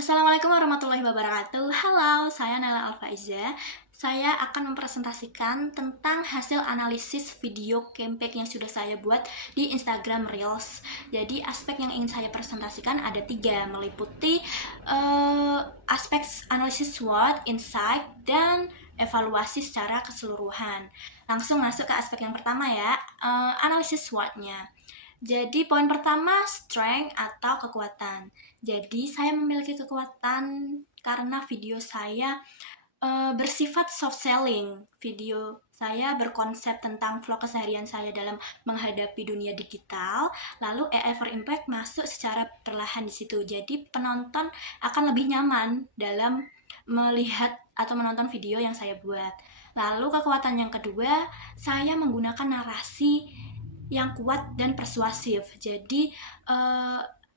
Assalamualaikum warahmatullahi wabarakatuh. Halo, saya Nela Alfaiza. Saya akan mempresentasikan tentang hasil analisis video campaign yang sudah saya buat di Instagram Reels. Jadi aspek yang ingin saya presentasikan ada 3, meliputi aspek analisis SWOT, insight, dan evaluasi secara keseluruhan. Langsung masuk ke aspek yang pertama ya, analisis SWOT-nya. Jadi poin pertama, strength atau kekuatan. Jadi saya memiliki kekuatan karena video saya bersifat soft selling. Video saya berkonsep tentang vlog keseharian saya dalam menghadapi dunia digital. Lalu AI for Impact masuk secara perlahan di situ. Jadi penonton akan lebih nyaman dalam melihat atau menonton video yang saya buat. Lalu kekuatan yang kedua, saya menggunakan narasi yang kuat dan persuasif. Jadi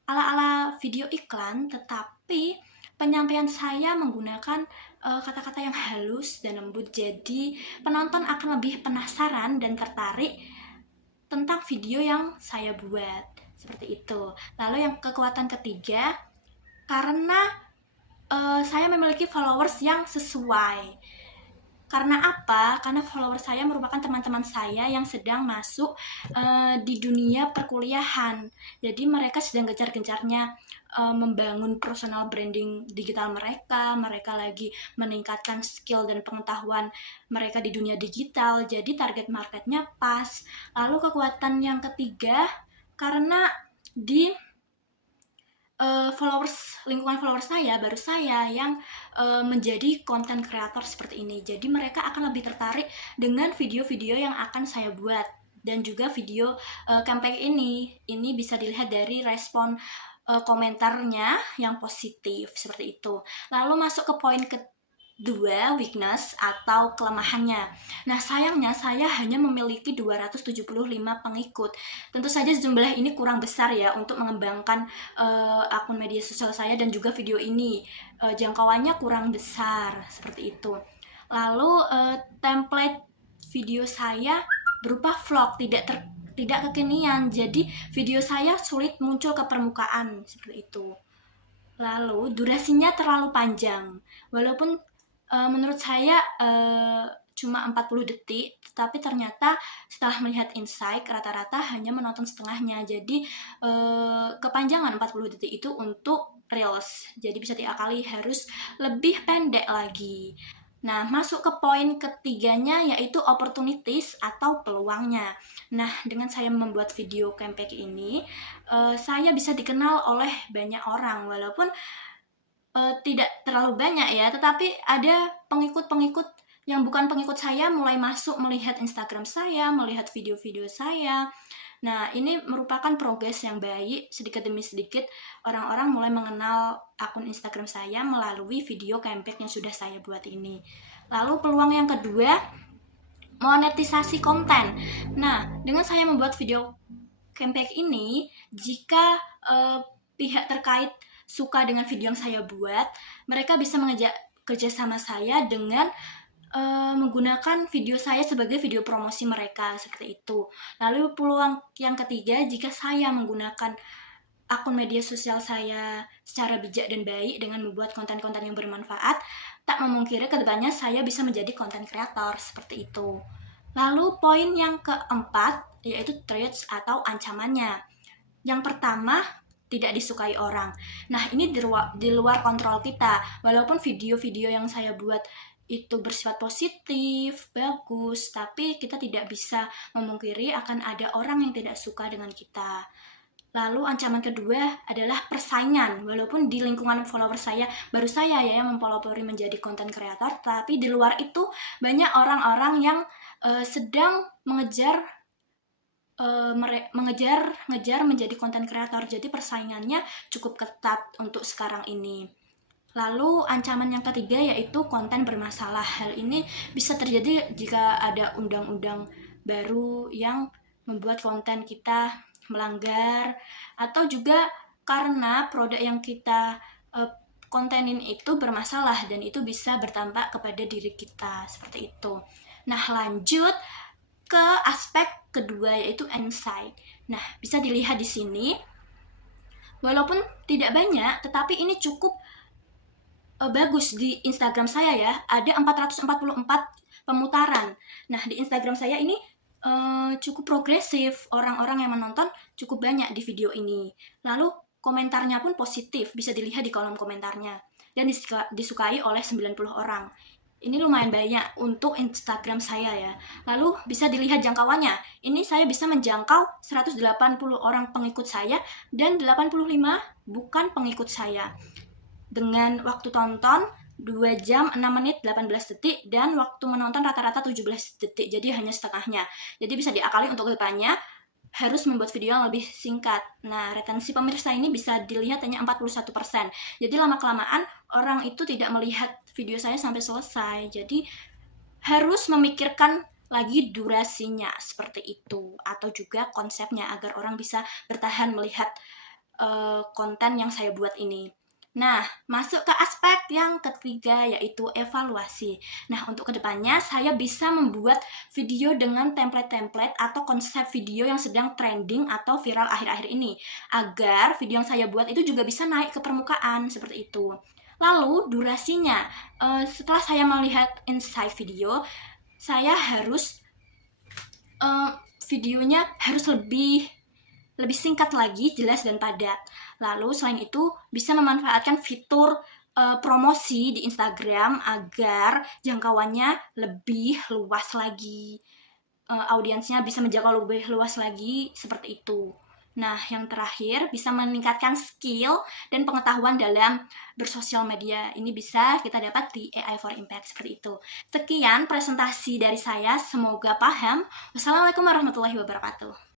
ala-ala video iklan, tetapi penyampaian saya menggunakan kata-kata yang halus dan lembut. Jadi penonton akan lebih penasaran dan tertarik tentang video yang saya buat. Seperti itu. Lalu yang kekuatan ketiga, karena saya memiliki followers yang sesuai. Karena apa? Karena follower saya merupakan teman-teman saya yang sedang masuk di dunia perkuliahan. Jadi mereka sedang gencar-gencarnya membangun personal branding digital mereka. Mereka lagi meningkatkan skill dan pengetahuan mereka di dunia digital. Jadi target marketnya pas. Lalu kekuatan yang ketiga, karena di lingkungan followers saya, baru saya yang menjadi content creator seperti ini. Jadi mereka akan lebih tertarik dengan video-video yang akan saya buat. Dan juga video campaign ini bisa dilihat dari respon komentarnya yang positif, seperti itu. Lalu masuk ke poin kedua, weakness atau kelemahannya. Nah, sayangnya saya hanya memiliki 275 pengikut. Tentu saja jumlah ini kurang besar ya untuk mengembangkan akun media sosial saya dan juga video ini. Jangkauannya kurang besar, seperti itu. Lalu template video saya berupa vlog, tidak kekinian. Jadi video saya sulit muncul ke permukaan, seperti itu. Lalu durasinya terlalu panjang. Walaupun menurut saya cuma 40 detik, tetapi ternyata setelah melihat insight rata-rata hanya menonton setengahnya. Jadi kepanjangan 40 detik itu untuk reels. Jadi bisa diakali harus lebih pendek lagi. Nah, masuk ke poin ketiganya yaitu opportunities atau peluangnya. Nah, dengan saya membuat video campaign ini, saya bisa dikenal oleh banyak orang, walaupun tidak terlalu banyak ya, tetapi ada pengikut-pengikut yang bukan pengikut saya mulai masuk melihat Instagram saya, melihat video-video saya. Nah, ini merupakan progres yang baik. Sedikit demi sedikit orang-orang mulai mengenal akun Instagram saya melalui video campaign yang sudah saya buat ini. Lalu peluang yang kedua, monetisasi konten. Nah, dengan saya membuat video campaign ini, jika pihak terkait suka dengan video yang saya buat, mereka bisa mengajak kerjasama saya dengan menggunakan video saya sebagai video promosi mereka, seperti itu. Lalu peluang yang ketiga, jika saya menggunakan akun media sosial saya secara bijak dan baik dengan membuat konten-konten yang bermanfaat, tak memungkiri kedepannya saya bisa menjadi konten kreator, seperti itu. Lalu poin yang keempat, yaitu threats atau ancamannya. Yang pertama, tidak disukai orang. Nah, ini di luar kontrol kita. Walaupun video-video yang saya buat itu bersifat positif, bagus, tapi kita tidak bisa memungkiri akan ada orang yang tidak suka dengan kita. Lalu ancaman kedua adalah persaingan. Walaupun di lingkungan follower saya, baru saya ya yang mempelopori menjadi content creator, tapi di luar itu banyak orang-orang yang sedang mengejar menjadi content creator. Jadi persaingannya cukup ketat untuk sekarang ini. Lalu ancaman yang ketiga yaitu konten bermasalah. Hal ini bisa terjadi jika ada undang-undang baru yang membuat konten kita melanggar, atau juga karena produk yang kita kontenin itu bermasalah dan itu bisa berdampak kepada diri kita, seperti itu. Nah, lanjut ke aspek kedua yaitu insight. Nah, bisa dilihat di sini. Walaupun tidak banyak, tetapi ini cukup bagus di Instagram saya ya, ada 444 pemutaran. Nah, di Instagram saya ini cukup progresif, orang-orang yang menonton cukup banyak di video ini. Lalu komentarnya pun positif, bisa dilihat di kolom komentarnya. Dan disukai oleh 90 orang. Ini lumayan banyak untuk Instagram saya ya. Lalu bisa dilihat jangkauannya. Ini saya bisa menjangkau 180 orang pengikut saya dan 85 bukan pengikut saya. Dengan waktu tonton 2 jam 6 menit 18 detik dan waktu menonton rata-rata 17 detik, jadi hanya setengahnya. Jadi bisa diakali untuk kedepannya harus membuat video yang lebih singkat. Nah, retensi pemirsa ini bisa dilihat hanya 41%. Jadi lama-kelamaan orang itu tidak melihat video saya sampai selesai. Jadi harus memikirkan lagi durasinya seperti itu, atau juga konsepnya agar orang bisa bertahan melihat konten yang saya buat ini. Nah, masuk ke aspek yang ketiga, yaitu evaluasi. Nah, untuk kedepannya saya bisa membuat video dengan template-template atau konsep video yang sedang trending atau viral akhir-akhir ini, agar video yang saya buat itu juga bisa naik ke permukaan, seperti itu. Lalu, durasinya, setelah saya melihat insight video, saya harus videonya harus lebih singkat lagi, jelas dan padat. Lalu selain itu bisa memanfaatkan fitur promosi di Instagram agar jangkauannya lebih luas lagi, audiensnya bisa menjangkau lebih luas lagi, seperti itu. Nah, yang terakhir bisa meningkatkan skill dan pengetahuan dalam bersosial media. Ini bisa kita dapat di AI for Impact, seperti itu. Sekian presentasi dari saya, semoga paham. Wassalamualaikum warahmatullahi wabarakatuh.